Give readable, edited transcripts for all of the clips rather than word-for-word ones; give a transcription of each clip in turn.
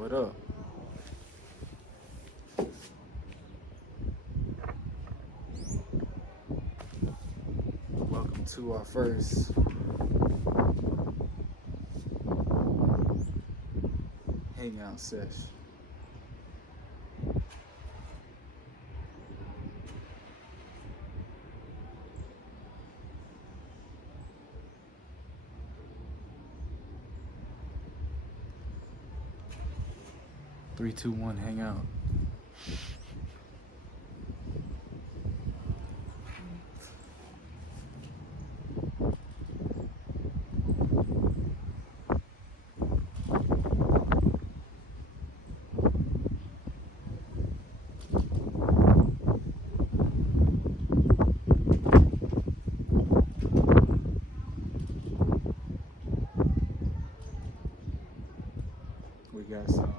What up? Welcome to our first Hangout session. Three, two, one, hang out. We got some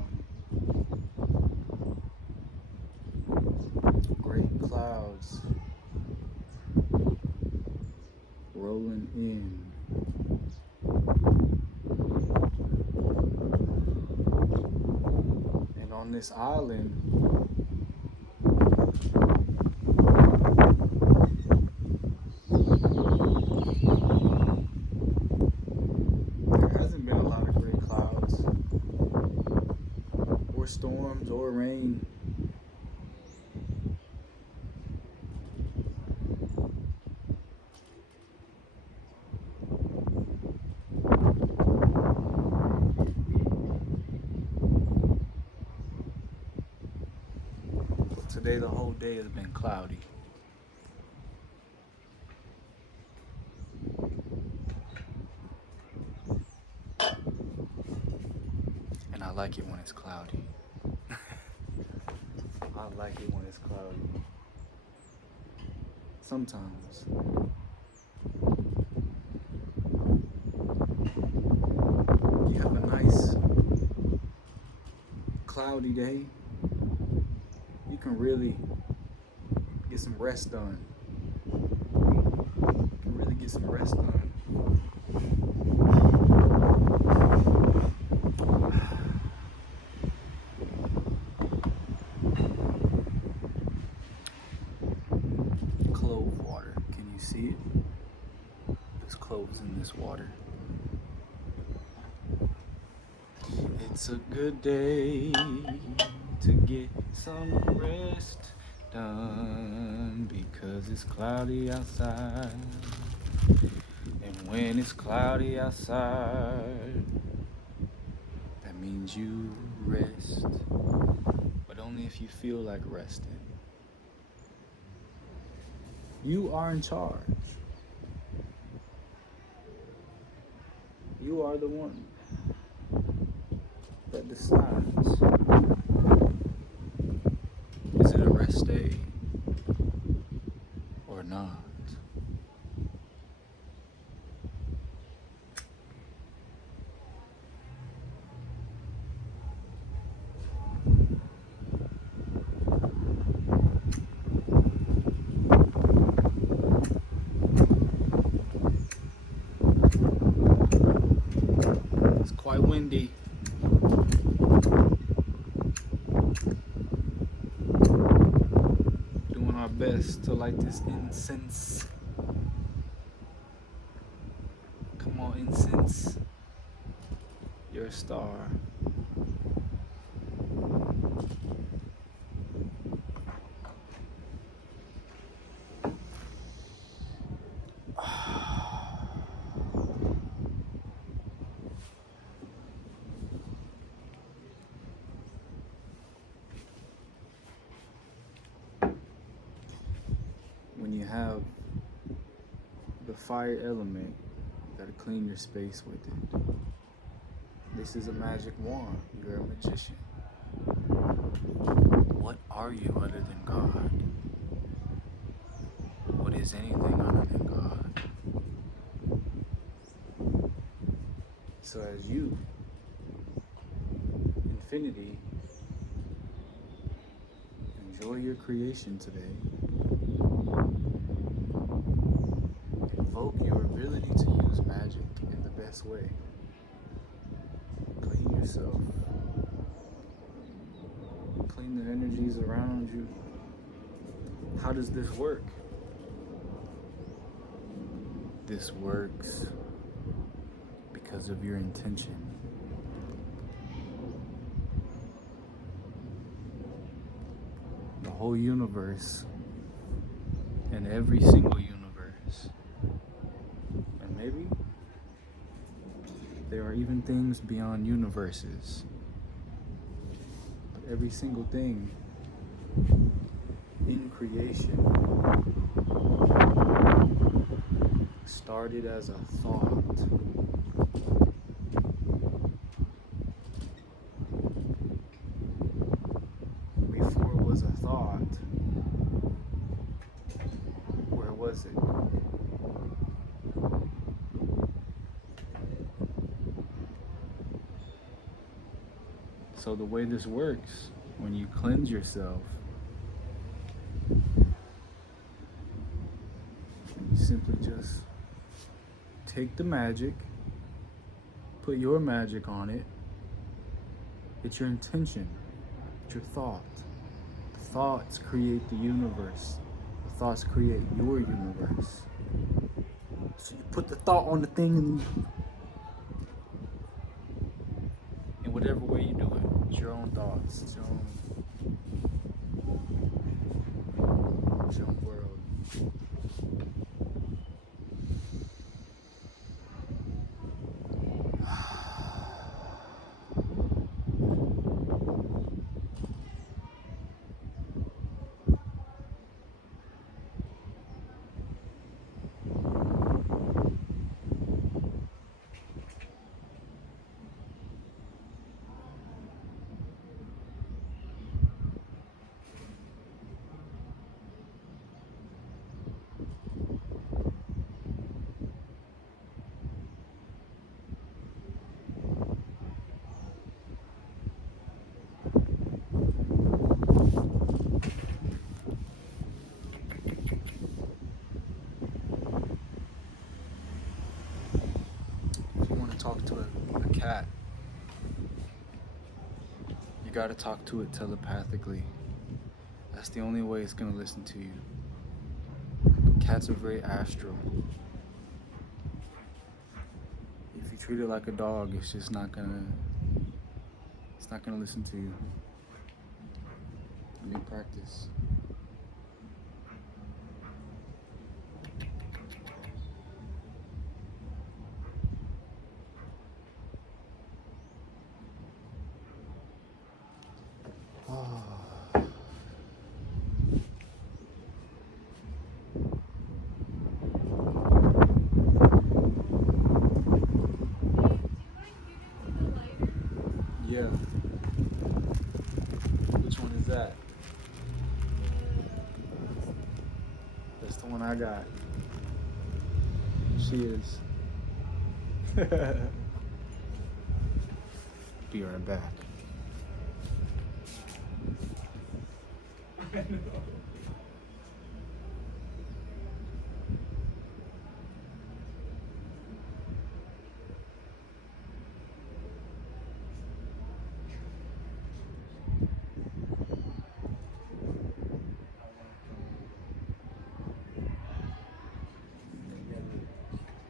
great clouds rolling in. And on this island, there hasn't been a lot of great clouds or storms or rain. Today, the whole day has been cloudy. And I like it when it's cloudy. I like it when it's cloudy. Sometimes. You have a nice cloudy day, you can really get some rest done. You can really get some rest done. Clove water. Can you see it? There's cloves in this water. It's a good day to get some rest done because it's cloudy outside. And when it's cloudy outside, that means you rest. But only if you feel like resting. You are in charge. You are the one that decides. Is it a rest day or not? It's quite windy. Doing our best to light this incense. Come on, incense. You're a star. When you have the fire element, you gotta clean your space with it. This is a magic wand. You're a magician. What are you other than God? What is anything other than God? So as you, infinity, enjoy your creation today. Invoke your ability to use magic in the best way. Clean yourself. clean the energies around you. How does this work? This works because of your intention. The whole universe, and every single universe, and maybe there are even things beyond universes, but every single thing in creation started as a thought. Before it was a thought, where was it? So the way this works, when you cleanse yourself, you simply just take the magic, put your magic on it. It's your intention, it's your thought. The thoughts create the universe. The thoughts create your universe. So you put the thought on the thing, and in whatever way you do it, it's your own thoughts, it's your own world. Talk to a cat, you gotta talk to it telepathically. That's the only way it's gonna listen to you. Cats are very astral. If you treat it like a dog, it's just not gonna listen to you. I mean, practice. Yeah. Which one is that? That's the one I got. She is. Be right back.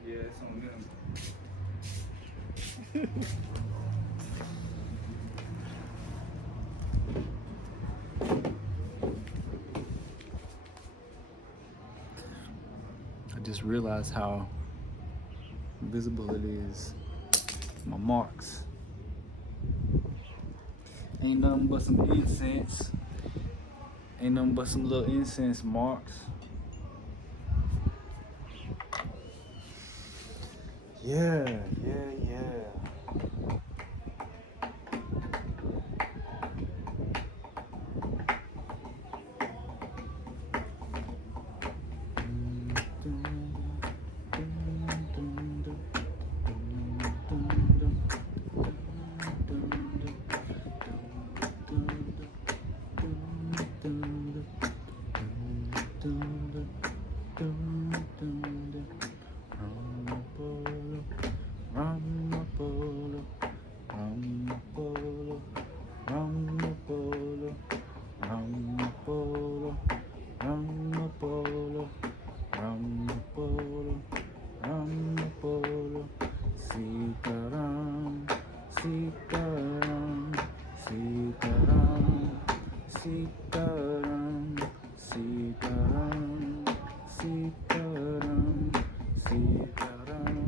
Yeah, it's on them. I just realized how visible it is. My marks. Ain't nothing but some incense. Ain't nothing but some little incense marks. Yeah. Sitaram, Sitaram, Sitaram, Sitaram, Sitaram, Sitaram, Sitaram,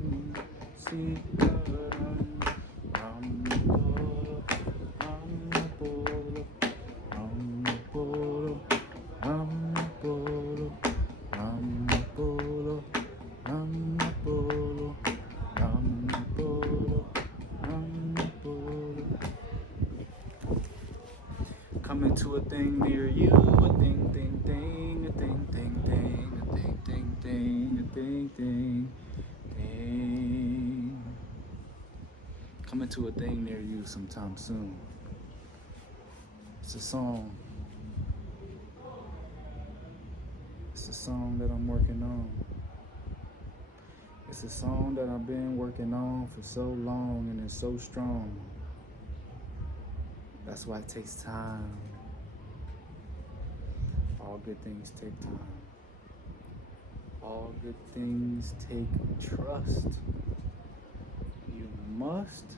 Sitaram, Ram Polo, Ram Polo, Ram Polo, Ram Polo, Ram Polo, Ram Polo, Ram Polo, Ram Polo. Coming to a thing near you, a thing, thing, thing, a thing, thing, thing, a thing, thing, thing, a thing, thing, thing. Coming to a thing near you sometime soon. It's a song. It's a song that I'm working on. It's a song that I've been working on for so long, and it's so strong. That's why it takes time. All good things take time. All good things take trust. You must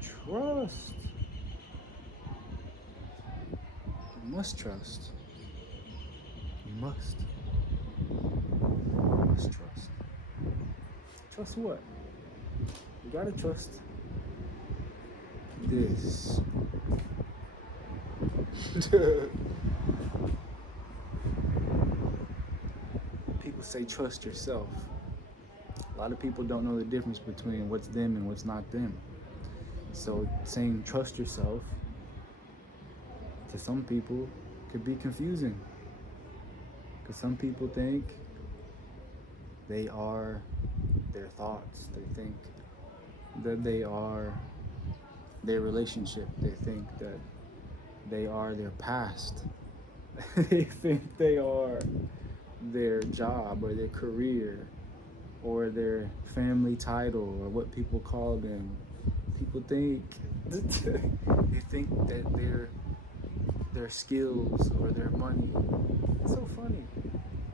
trust. You must trust. You must. You must trust. Trust what? You gotta trust this. People say trust yourself. A lot of people don't know the difference between what's them and what's not them. So saying trust yourself to some people could be confusing. Because some people think they are their thoughts. They think that they are their relationship. They think that they are their past. They think they are their job or their career or their family title or what people call them. People think they think that their skills or their money. It's so funny,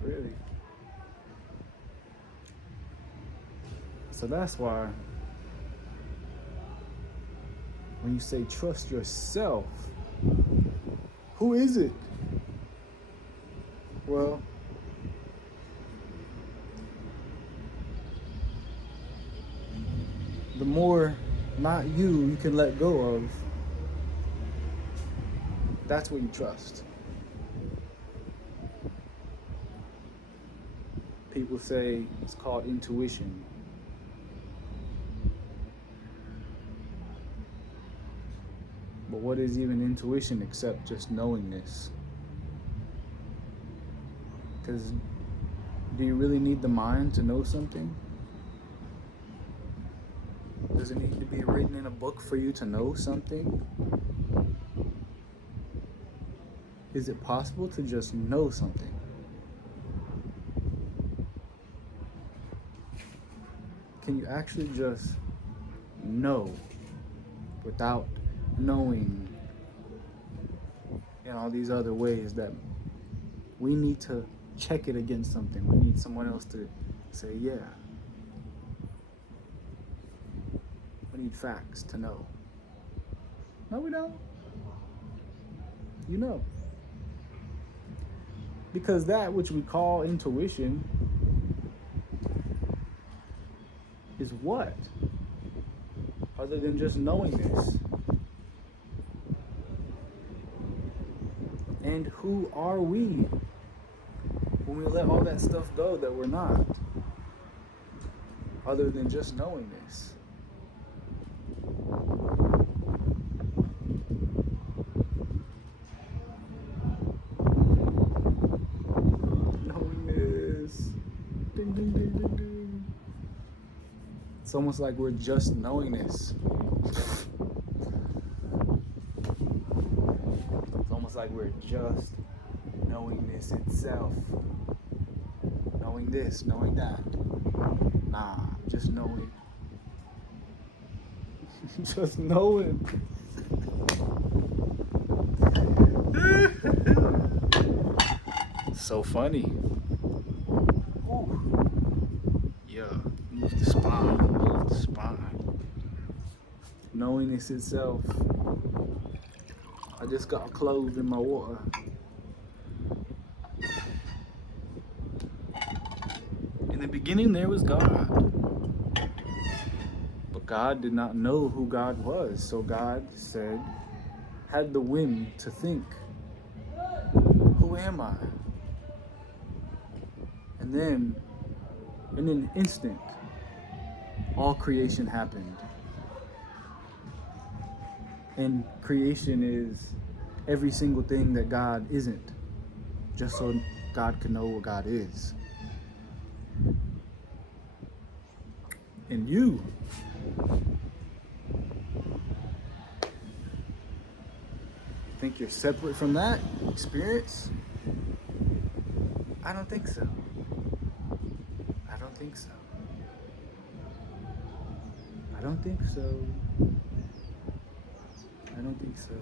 really. So that's why when you say trust yourself, who is it? Well, the more not you can let go of, that's what you trust. People say it's called intuition. But what is even intuition except just knowingness? Because do you really need the mind to know something? Does it need to be written in a book for you to know something? Is it possible to just know something? Can you actually just know without knowing in all these other ways that we need to check it against something? We need someone else to say, yeah. We need facts to know. No, we don't. You know. Because that which we call intuition is what? Other than just knowing this. And who are we when we let all that stuff go that we're not? Other than just knowing this. Knowing this. Ding, ding, ding, ding, ding. It's almost like we're just knowing this. It's almost like we're just knowing this itself. Knowing this, knowing that. Nah, just knowing. Just knowing. So funny. Ooh. Yeah, move the spine, move the spine. Knowingness itself. I just got clothed in my water. In the beginning there was God. But God did not know who God was. So God had the whim to think, who am I? And then, in an instant, all creation happened. And creation is every single thing that God isn't, just so God can know what God is. And you think you're separate from that experience? I don't think so. I don't think so. I don't think so. I don't think so.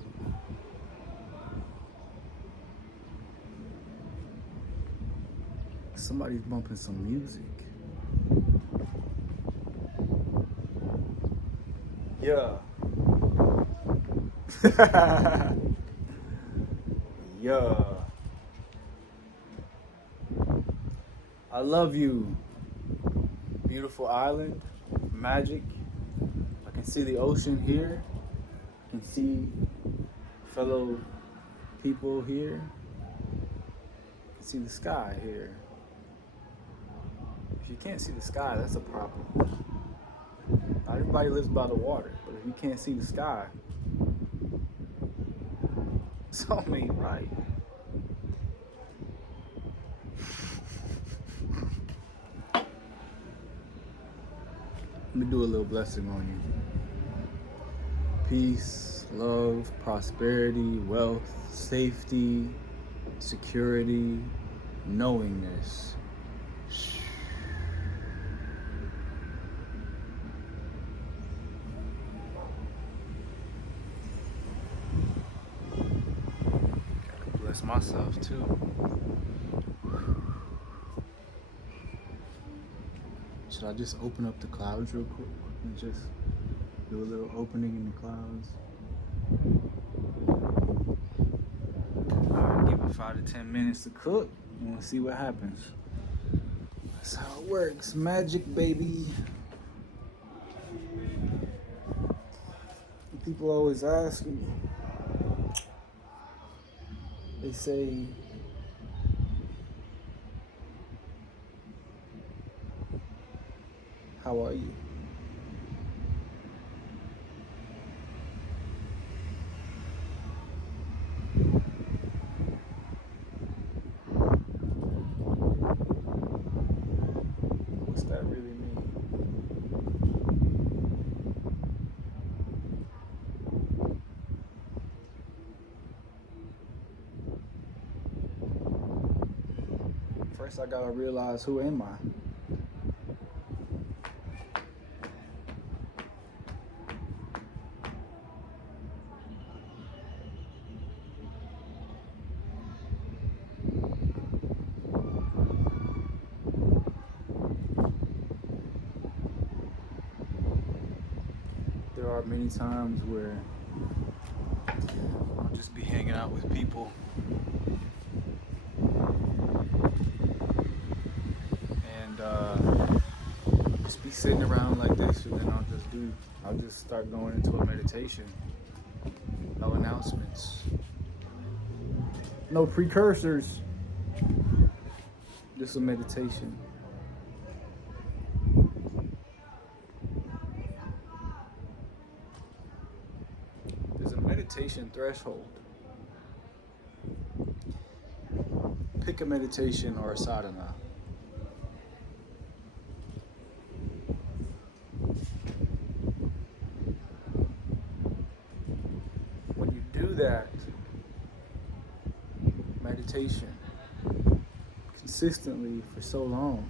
Somebody's bumping some music. Yeah. Yeah. I love you. Beautiful island. Magic. I can see the ocean here. I can see fellow people here. I can see the sky here. If you can't see the sky, that's a problem. Not everybody lives by the water, but if you can't see the sky, something ain't right. Let me do a little blessing on you. Peace, love, prosperity, wealth, safety, security, knowingness. Gotta bless myself too. Should I just open up the clouds real quick and just do a little opening in the clouds? Alright, give it 5 to 10 minutes to cook and we'll see what happens. That's how it works. Magic, baby. People always ask me, they say, how are you? What's that really mean? First I gotta realize, who am I? There are many times where I'll just be hanging out with people and just be sitting around like this, and then I'll just start going into a meditation. No announcements, no precursors, just a meditation. There's a meditation threshold. Pick a meditation or a sadhana. When you do that meditation consistently for so long,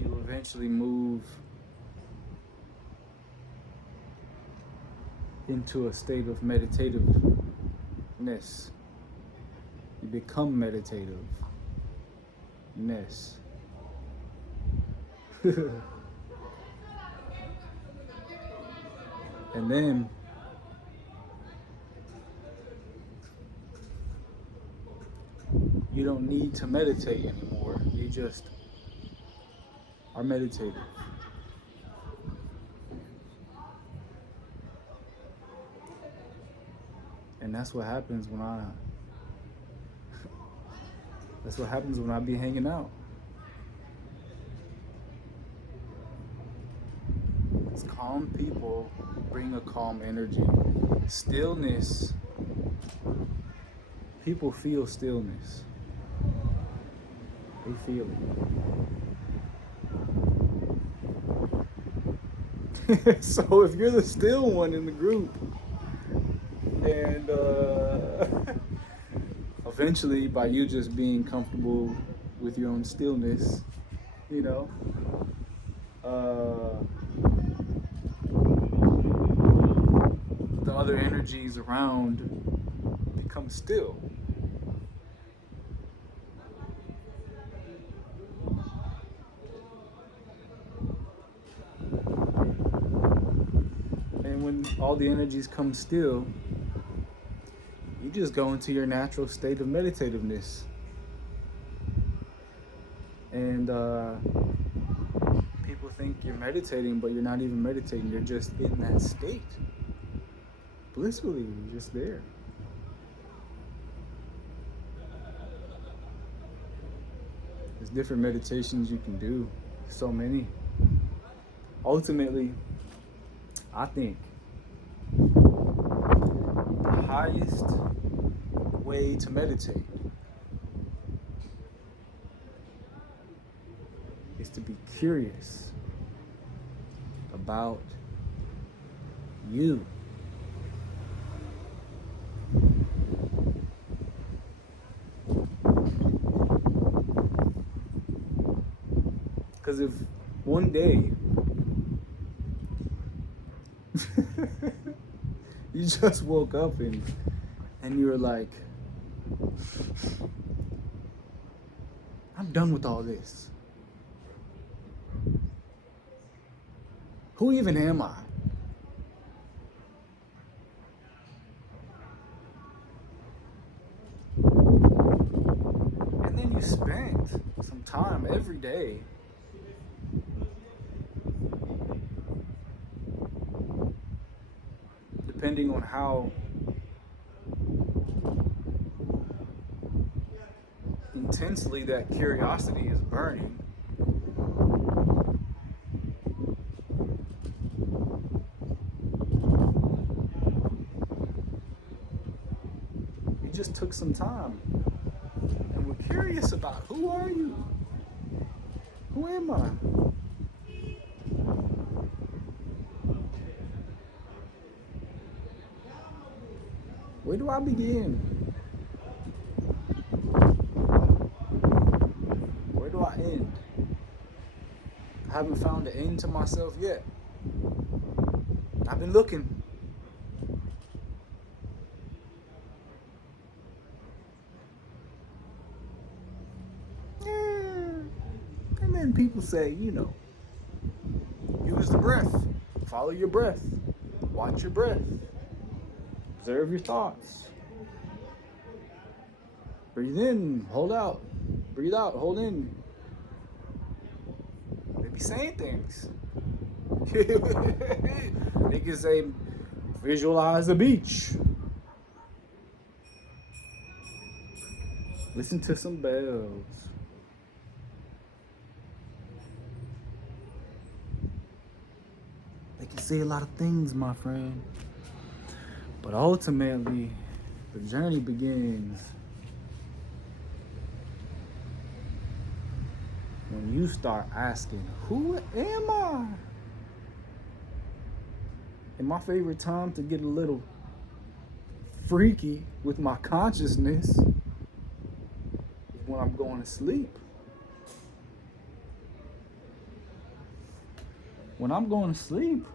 you'll eventually move into a state of meditativeness. You become meditative. And then you don't need to meditate anymore. You just are meditative. And that's what happens when I be hanging out. It's calm people bring a calm energy. Stillness, people feel stillness. They feel it. So if you're the still one in the group, and eventually by you just being comfortable with your own stillness, you know, the other energies around become still. And when all the energies come still, you just go into your natural state of meditativeness. And people think you're meditating, but you're not even meditating. You're just in that state. Blissfully, you're just there. There's different meditations you can do. So many. Ultimately, I think the highest way to meditate is to be curious about you. Because if one day you just woke up and you were like, I'm done with all this. Who even am I? And then you spent some time every day depending on how intensely that curiosity is burning, you just took some time and were curious about who are you? Who am I? Where do I begin? Where do I end? I haven't found the end to myself yet. I've been looking. And then people say, use the breath. Follow your breath. Watch your breath. Observe your thoughts. Breathe in, hold out. Breathe out, hold in. They be saying things. They can say, visualize a beach. Listen to some bells. They can say a lot of things, my friend. But ultimately, the journey begins when you start asking, who am I? And my favorite time to get a little freaky with my consciousness is when I'm going to sleep. When I'm going to sleep,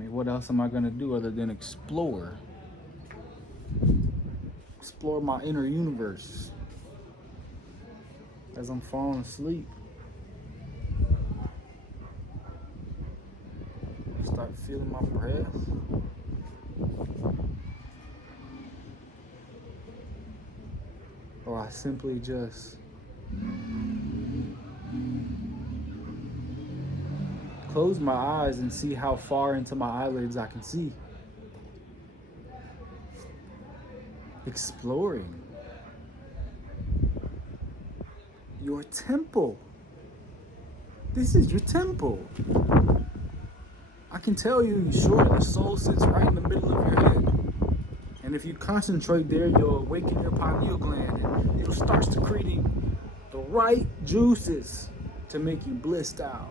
mean, what else am I gonna do other than explore? Explore my inner universe as I'm falling asleep. Start feeling my breath. Or I simply just close my eyes and see how far into my eyelids I can see. Exploring your temple. This is your temple. I can tell you, sure, the soul sits right in the middle of your head. And if you concentrate there, you'll awaken your pineal gland and it'll start secreting the right juices to make you blissed out.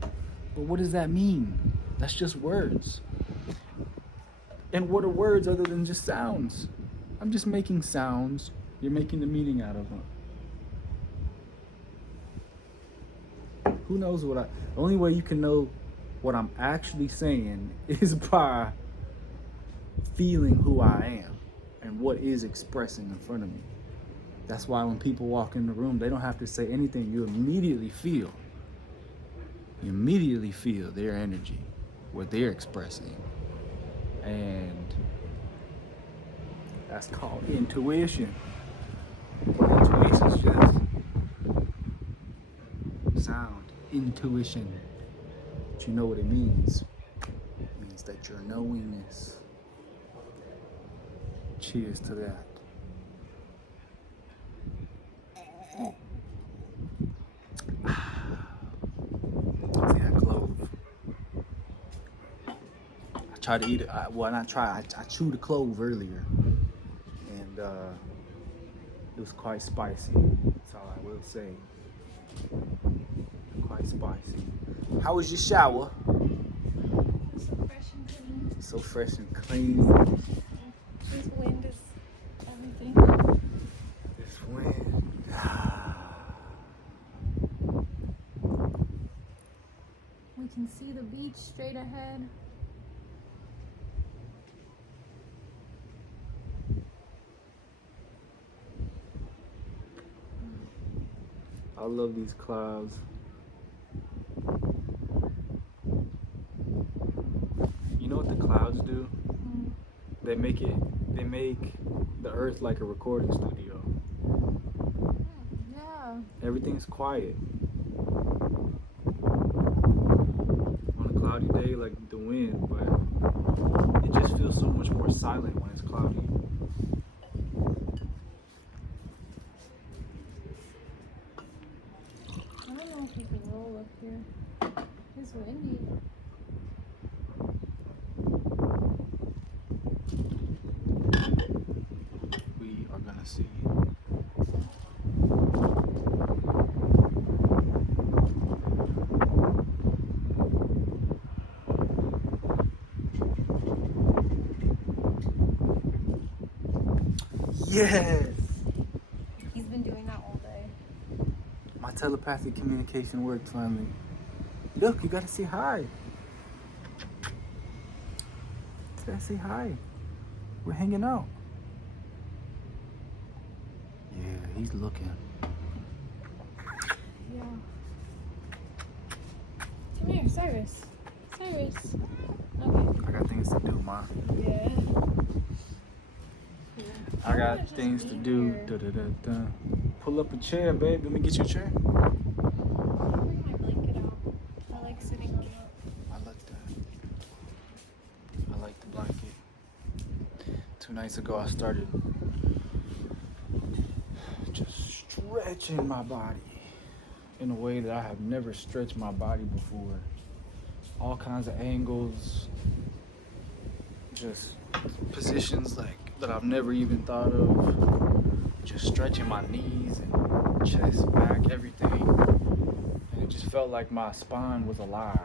But what does that mean? That's just words. And what are words other than just sounds? I'm just making sounds. You're making the meaning out of them. Who knows what the only way you can know what I'm actually saying is by feeling who I am and what is expressing in front of me. That's why when people walk in the room, they don't have to say anything. You immediately feel their energy, what they're expressing. And that's called intuition. Intuition is just sound. Intuition. But you know what it means. It means that your knowingness. Cheers to that. See that clove? I tried to eat it. I chewed a clove earlier. And it was quite spicy. That's all I will say. Quite spicy. How was your shower? So fresh and clean. This wind is everything. This wind. We can see the beach straight ahead. I love these clouds. You know what the clouds do? They make the earth like a recording studio. Yeah. Everything's quiet. On a cloudy day, like the wind, but it just feels so much more silent when it's cloudy. I don't know if we can roll up here. It's windy. We are gonna see. Yes! He's been doing that all day. My telepathic communication worked finally. Look, you gotta say hi. You gotta say hi. We're hanging out. Yeah, he's looking. Yeah. Come here, Cyrus. Cyrus. Okay. I got things to do, Ma. Yeah. I got things to do. Pull up a chair, babe. Let me get you a chair. Bring my blanket out. I like sitting on it. I like that. I like the blanket. 2 nights ago, I started just stretching my body in a way that I have never stretched my body before. All kinds of angles, just positions like that I've never even thought of. Just stretching my knees and chest, back, everything. And it just felt like my spine was alive.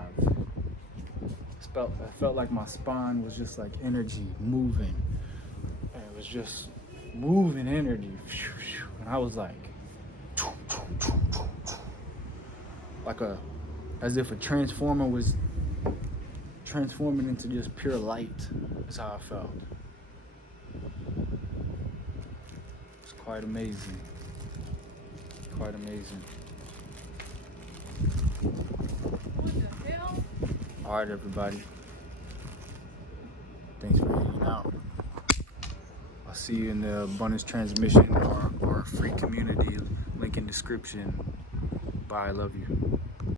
I felt like my spine was just like energy moving. And it was just moving energy. And I was like as if a transformer was transforming into just pure light is how I felt. It's quite amazing. Quite amazing. What the hell? Alright, everybody. Thanks for hanging out. I'll see you in the bonus transmission or free community link in description. Bye, I love you.